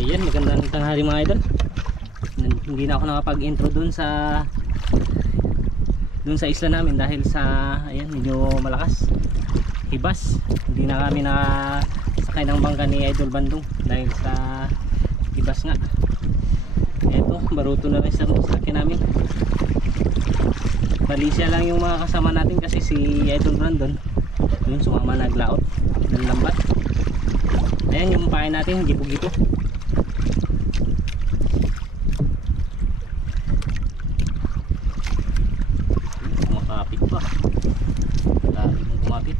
Ayan, magandang tanghali mga idol. Hindi na ako nakapag-intro dun sa dun sa isla namin dahil sa ayan, medyo malakas. Hibas. Hindi na kami na sakay ng bangka ni Idol Bandung dahil sa hibas nga. Eto, baruto na rin sa sakyan namin. Balisya lang yung mga kasama natin kasi si Idol Brandon yun sumama naglaot ng lambat. Ayan yung pahay natin, gipo-gipo. Kumakapit pa. Lagi mong kumapit.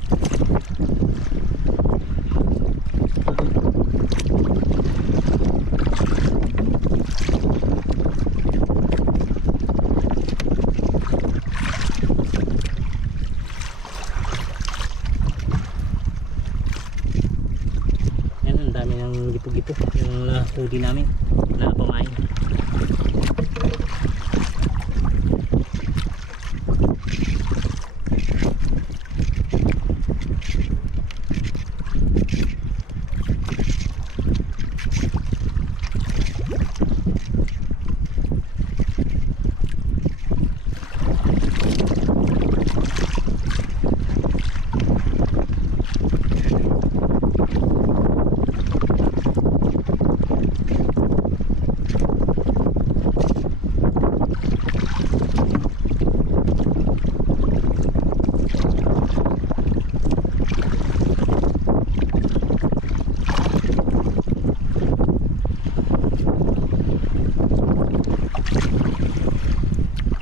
Yan, ang dami gipo-gipo. Yung nahuli namin. Na pamain.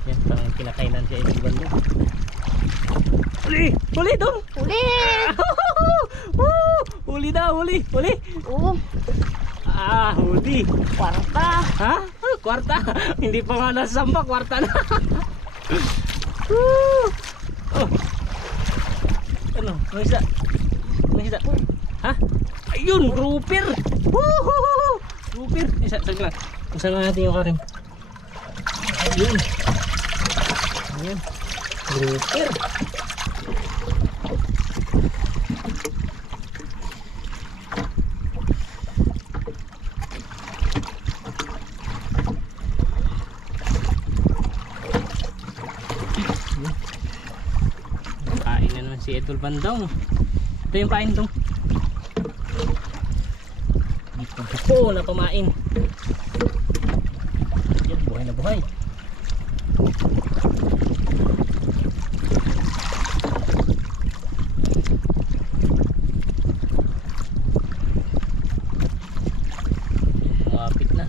Yan, parang kinakainan siya ito bando. Huli! Huli dong! Uli! Woo! Huli daw, huli! Huli! Oo, Ah, huli! kwarta. Ha? Ah, Kwarta! Hindi pa nga nasamba, kwarta na! Woo! oh. Ano? May isa? May isa? Ha? Ayun! Grouper! Woohoo! Grouper! Isa, saglit lang. Usan na natin yung karim. Ayun! Ayun! Grouper! Naman si Edol Bandong. Ito yung pain dong. Dito po na pamain. Yan, buhay na buhay. Mapit na.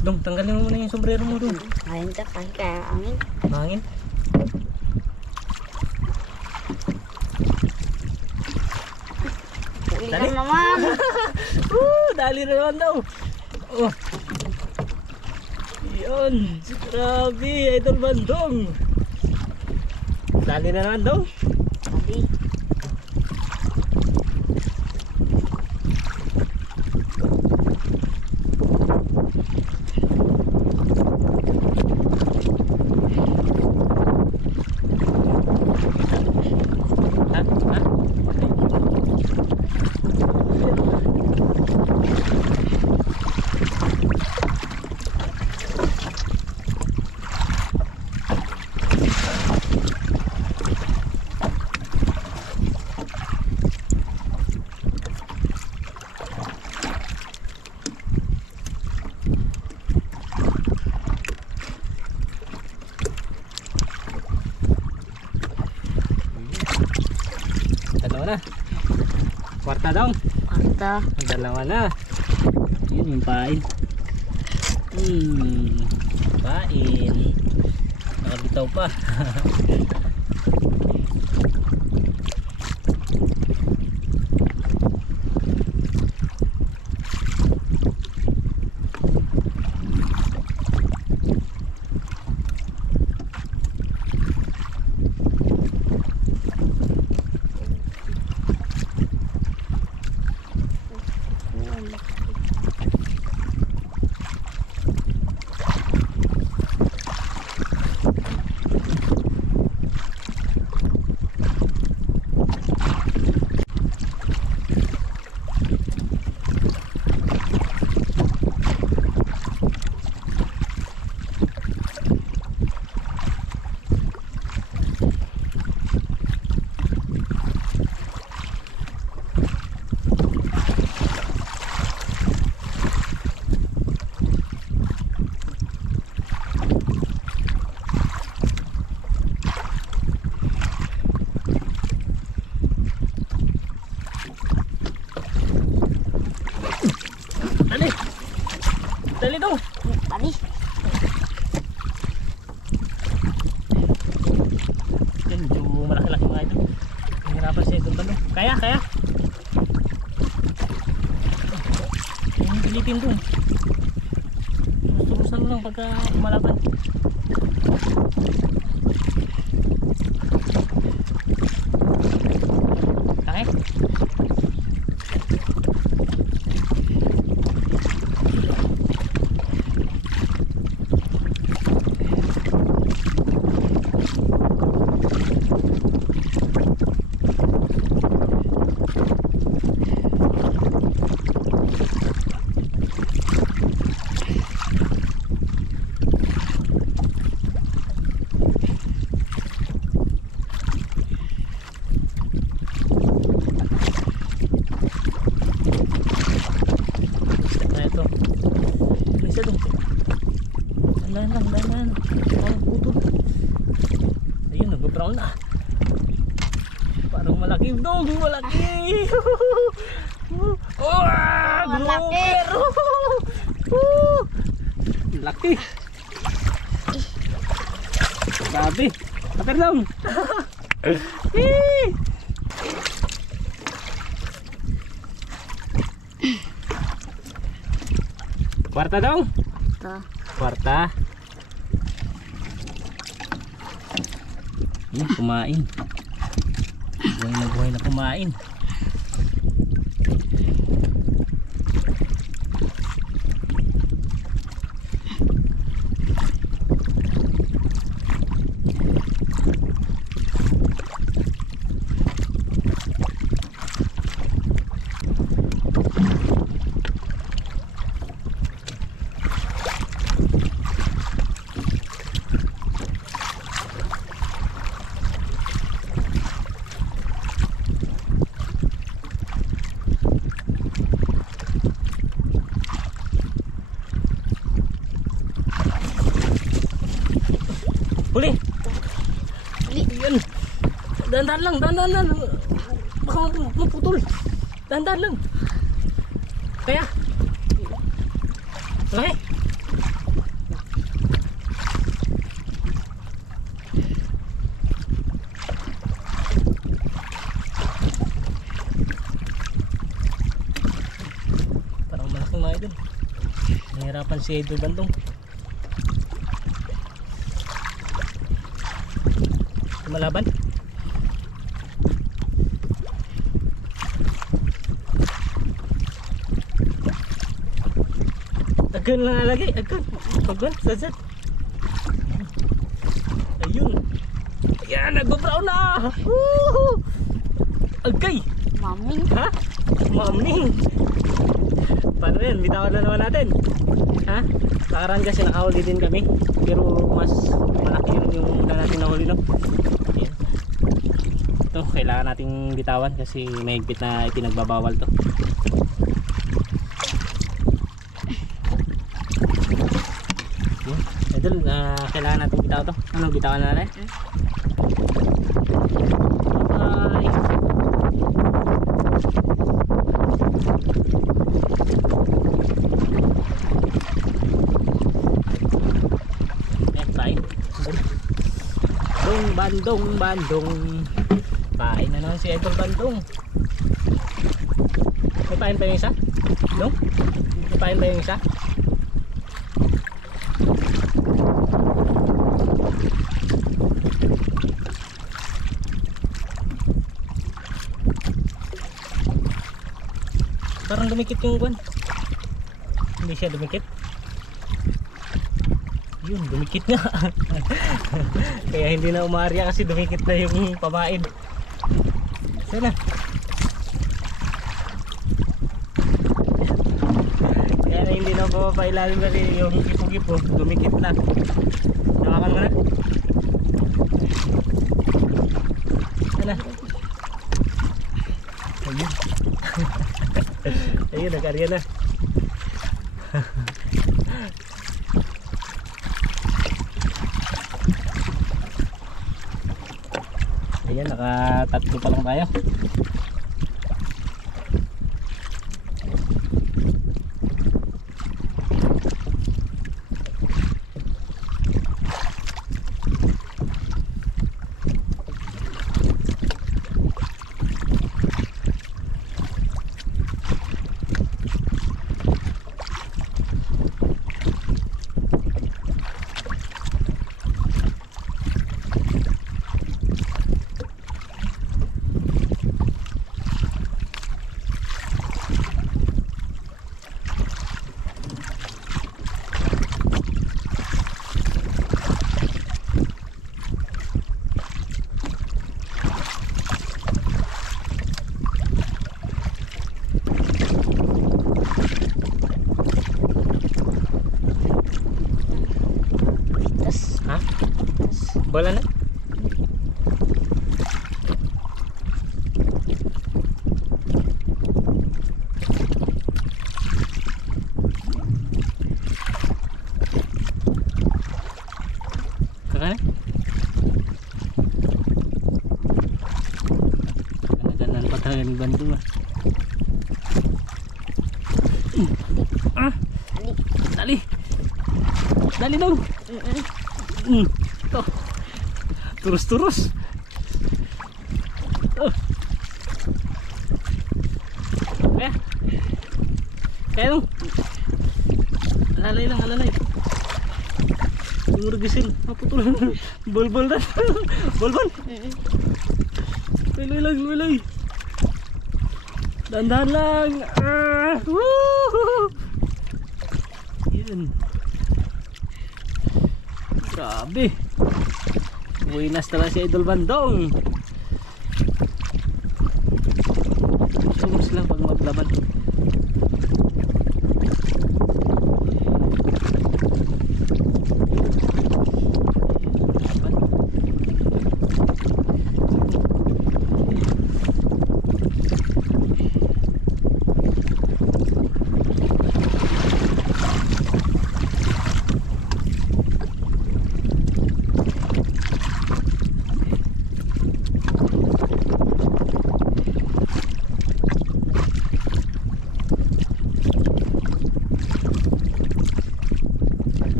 Dong, tanggalin mo muna yung sombrero mo dong. Ayun ta, kahit kaya angin. Mahangin. Uli Dali. lang naman. Woo! Dali na naman daw. Oh. Yun. Grabe. Idol Bandong. Dali na naman daw. Sabi, Ha? Ha? na. Kwarta dong. Ang dalawa na. Yun yung pain. Hmm. Pain. Nakabitaw pa. Dali. Dali dong. Dali. Yan, medyo malaki-laki mga ito. Nahirapan siya itong balo. Kaya, kaya. Yung pilitin doon. Gusto-gusto mo lang pagka umalaban. Kaya? Na ito. May isa doon. Dahan lang, dahan. Parang puto. Ayun, nag-brown na. Parang malaki. Dog, malaki. oh, Malaki. Woo! Laki. Grabe. Kapir lang. Eh. Kwarta daw. Ito. Kwarta. Yan, kumain. Buhay na buhay na kumain. Huli! Huli. Yan! Dahan-dahan lang, dahan-dahan lang. Baka mapu- maputol. Dahan-dahan lang. Kaya. Laki. Parang malaking mga idol. Nahirapan si Idol Bandong. Agan lang lagi, agan. Agan, sasat. Ayun. Yan, nag-brown na. Woohoo! Agay! Maming. Ha? Mamning! Paano yan? Bitawan na naman natin. Ha? Nakaraan kasi nakahuli din kami. Pero mas malaki yun yung na natin nahuli no. Ayan. Ito, kailangan nating bitawan kasi may higpit na ipinagbabawal to. idol, uh, ah, kailangan natin bitaw to. Ano bitawan na natin? Eh? Bye. Next. Bandong, bandong, bandong. Na naman si Idol Bandong. May pain pa yung isa? No? May pain pa yung isa? Parang dumikit yung kwan. Hindi siya dumikit. Yun, dumikit nga. Kaya hindi na umarya kasi dumikit na yung pamain. Sana. Kaya na hindi na papapailalim kasi yung kipo-kipo, dumikit na. Nawakan mo na. Sana. Ayun. Nag-arya na. Ayan, nakatatlo pa lang tayo. Tas, Ha? tas. Bola na? Kaka na? Ganang pa tayo ng bandung ah. Ah! Dali! Dali daw! Mm-mm. Mm. Oh. Turus-turus. Oh. Kaya. Kaya nung. Alalay lang, alalay. Yung gisil. Maputol. Bol-bol na. Mm-mm. Luloy lang, luloy. Dandan lang. Ah. Woo! Yun. Grabe. Buenas talaga si Idol Bandong. Sumos lang pag maglaban. Laban.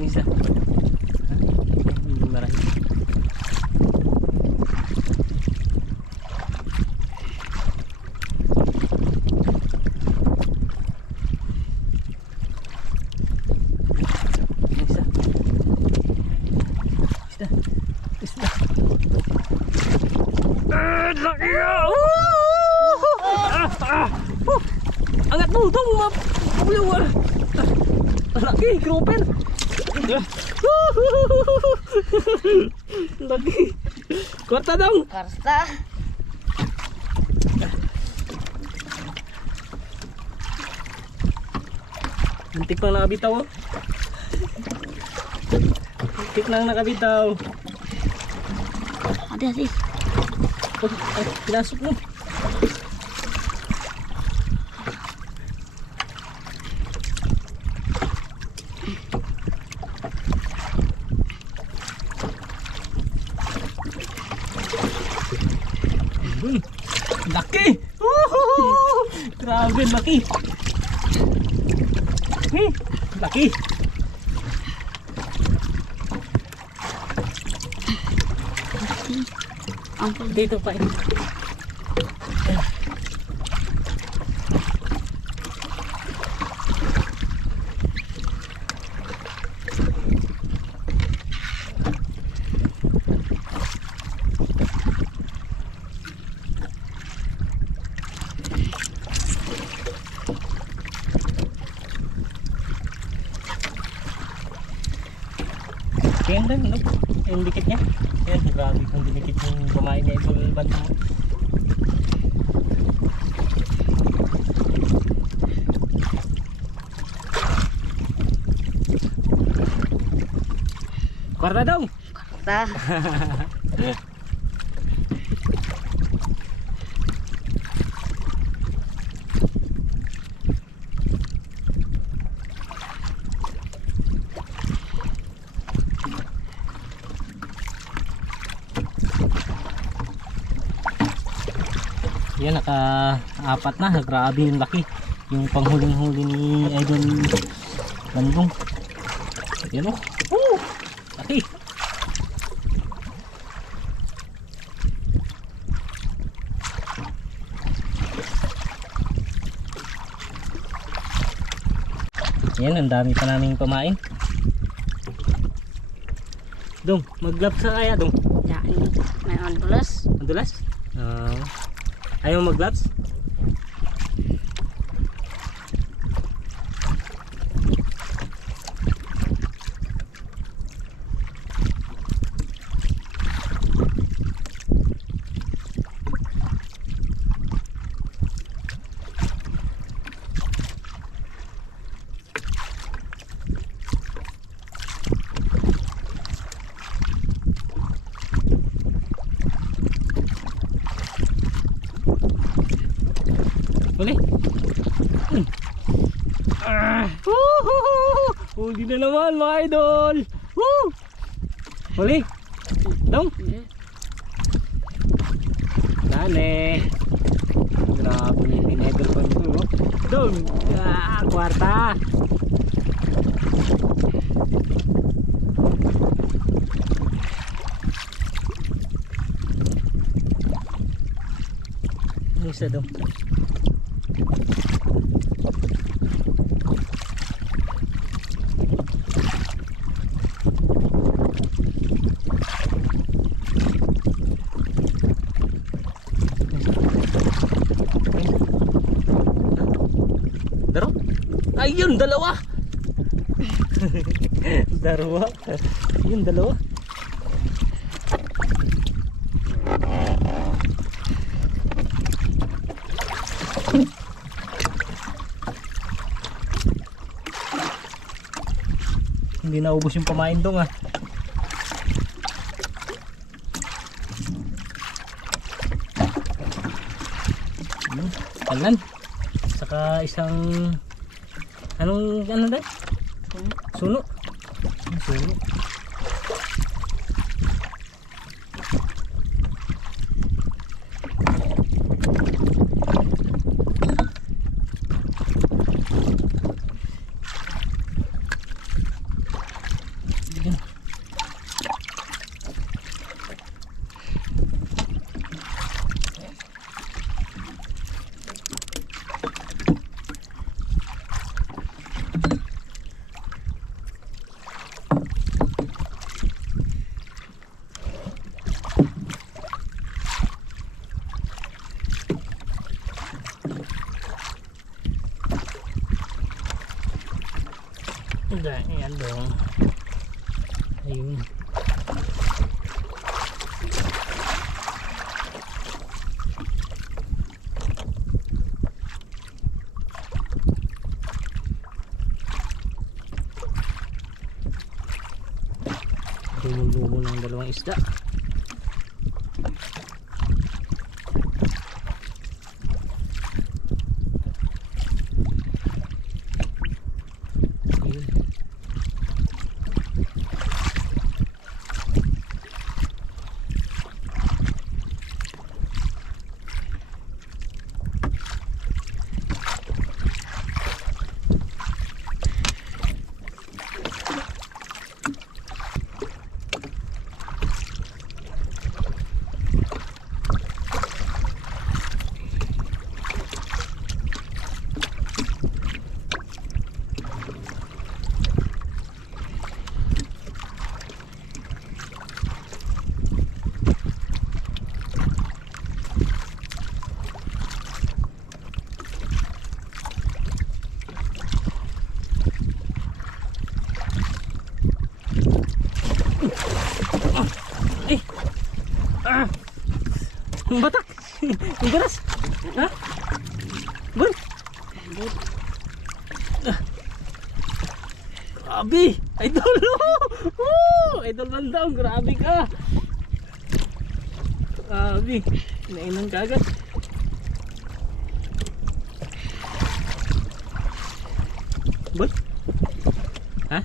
Yung isa. Ha? Yung marami. Yung isa. Isda. Isda. Ah, laki nga! Woo! Ah, ah! Woo! Angat mo! Dong! Mapuliw! ah. Ah, Laki! Grouper! Lagi. Karsta. Antik pang nakabitaw oh. Antik lang nakabitaw. Ate, ate. Oh, ay, pinasok mo. laki. Hmm, laki. Dito pa eh. Kumain niya ito banda. Kwarta naka-apat na. Grabe yung laki. Yung panghuling-huli ni Idol Bandung. Yan o. Oh! Laki! Yan, ang dami pa naming pamain. Dong, mag-glove sa kaya, Dong. Yan. May on plus. Madulas? Ah. Ayaw mag-gloves? Huli. Hmm. Ah. Woohoo! Huli na naman mga idol. Woo! Huli. Dong. Dale. Grabe yung pinedal ko nito. no? Dong. Ah, kwarta. Yung Isa dong. Daro? Ayun, dalawa! Dalawa? Ayun, dalawa. Hindi naubos yung pamain dong ah. Ano? Kalan. Saka isang anong ano dahil? Suno. Suno. Ayun. Hindi, yan dong. Ayun. Lumulumo ng dalawang isda. Ayun. Ang batak. Ang garas. Ha? Boy. Ah. Grabe. Idol. Oh, idol bandang. Grabe ka. Grabe. Nainan ka agad. Boy. Ha?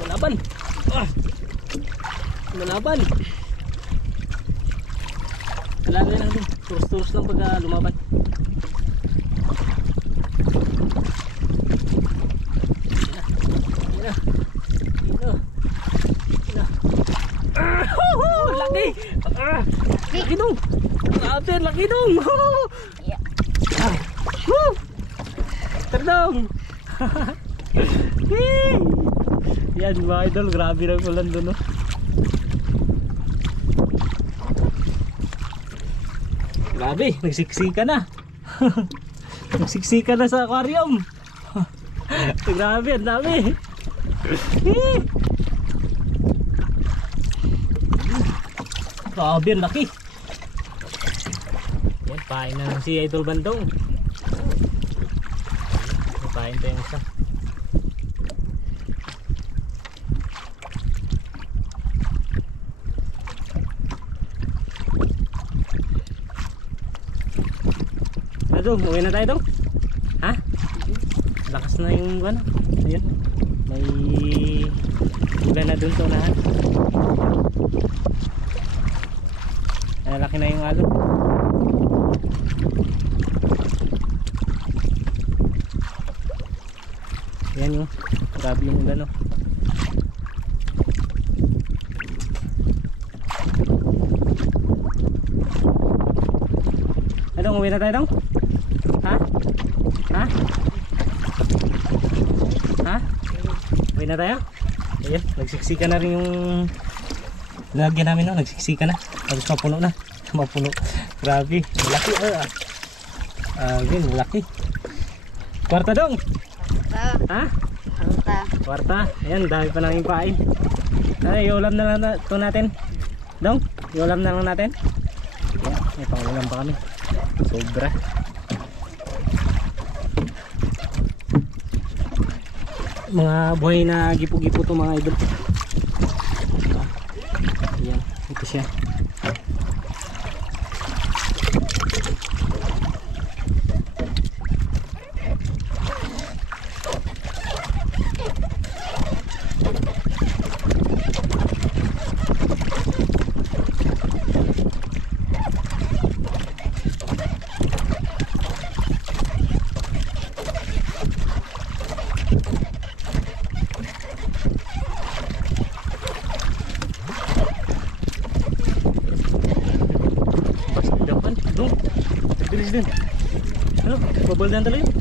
Malaban. Ah. Malaban. Lagay lang din. Turos-turos lang pag ah, lumaban. Yan na. Yan na. Yan na. Ah, Laki! Ah, laki dong! Grabe, laki dong! Ah, woo! Tardong! Yan mga idol, grabe lang ulan doon no. Grabe, nagsiksika na. nagsiksika na sa aquarium. grabe, ang dami. Grabe, ang laki. Yan, pain na si Idol Bandong. Pain tayo isa. Ano dong, uwi na tayo dong? Ha? Lakas na yung ano? Ayun. May ulan na dun sa unahan. Lalaki na yung alon. Yan yung grabe yung ulan oh. Ano, uwi na tayo dong? Ha? Ha? Ha? Uwi na tayo? Ayan, nagsiksika na rin yung lagyan namin no, nagsiksika na. Tapos mapuno na. Mapuno. Grabe, malaki. Ah, ah yun, malaki. Kwarta dong! Ito. Ha? Alta. Kwarta. Ayan, dami pa nang ipain. Ay, iulam na lang na, natin. Dong, iulam na lang natin. Ayan, may pangulam pa kami. Sobra. Mga buhay na gipo-gipo to mga idol. Ayan, ito siya. Din. Ano? Babal na talaga yun.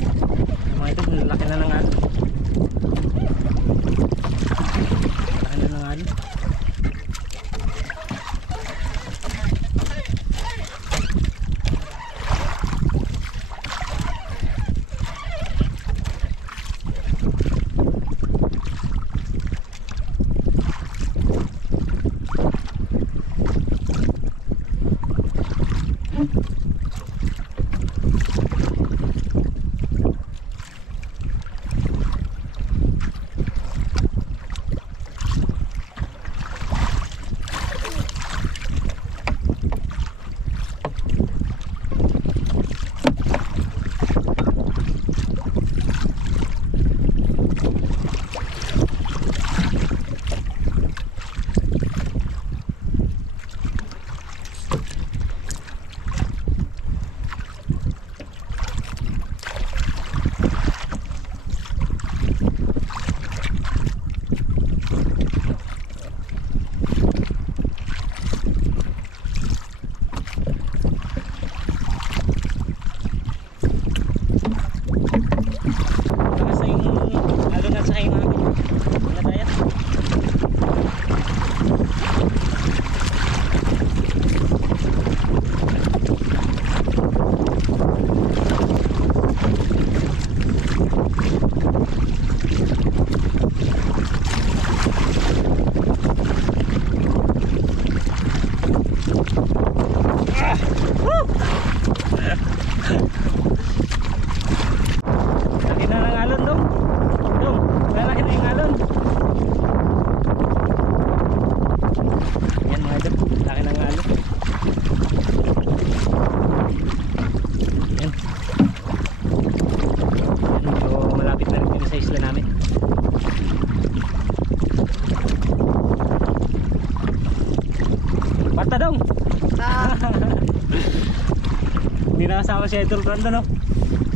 Si Idol Brando no.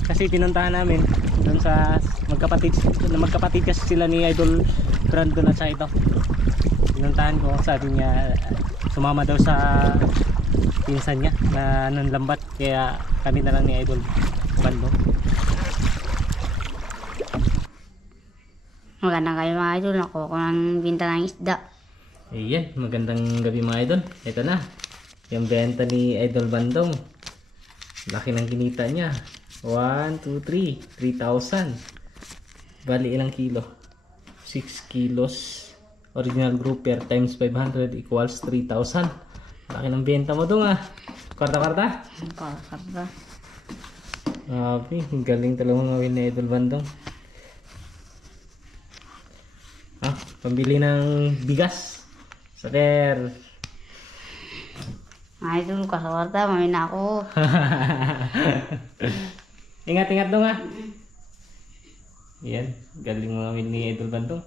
Kasi pinuntahan namin doon sa magkapatid na magkapatid kasi sila ni Idol Brando na sa ito. Pinuntahan ko sabi niya sumama daw sa pinsan niya na nanlambat kaya kami na lang ni Idol Brando. maganda kayo mga idol. Nakuha ko ng binta ng isda. Ayan, magandang gabi mga idol. Ito na. Yung benta ni Idol Bandong. Laki ng kinita niya. 1, 2, 3. 3,000. Bali ilang kilo? 6 kilos. Original grouper times 500 equals 3,000. Laki ng benta mo dong ah. Karta-karta? Karta. Grabe, galing talaga gawin ni Idol Bandong. Ah, pambili ng bigas. Sater. Mga idol, kasawarta. May na ako. ingat, ingat dong ah. Yan, galing mga ni Idol Bandong.